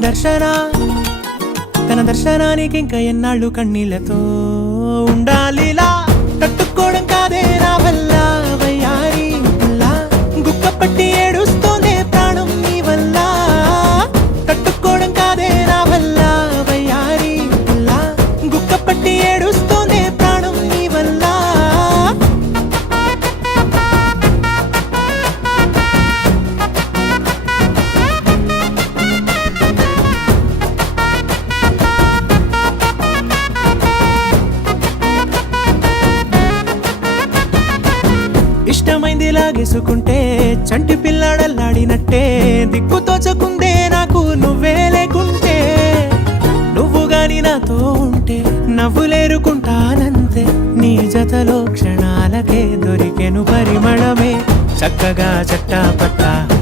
దర్శన తన దర్శనానికి ఇంకా ఎన్నాళ్ళు కన్నీళ్లతో ఉండాలిలా తట్టుకోవడం కాదే నా వల్ల వయ్యారి గుక్క పట్టి ఏడుస్తోందే ప్రాణం నీ వల్ల తట్టుకోవడం కాదే నా వల్ల వయ్యారి గుక్క పట్టి ఏడుస్తోందే ప్రాణం నీ వల్ల ఇష్టమైంది లాగేసుకుంటే చంటి పిల్లాడల్లాడినట్టే దిక్కు తోచకుందే నాకు నువ్వే లేకుంటే నువ్వు గాని నాతో ఉంటే నవ్వులేరుకుంటానంతే నీ జతలో క్షణాలకే దొరికెను పరిమళమే చక్కగా చట్టా పట్టా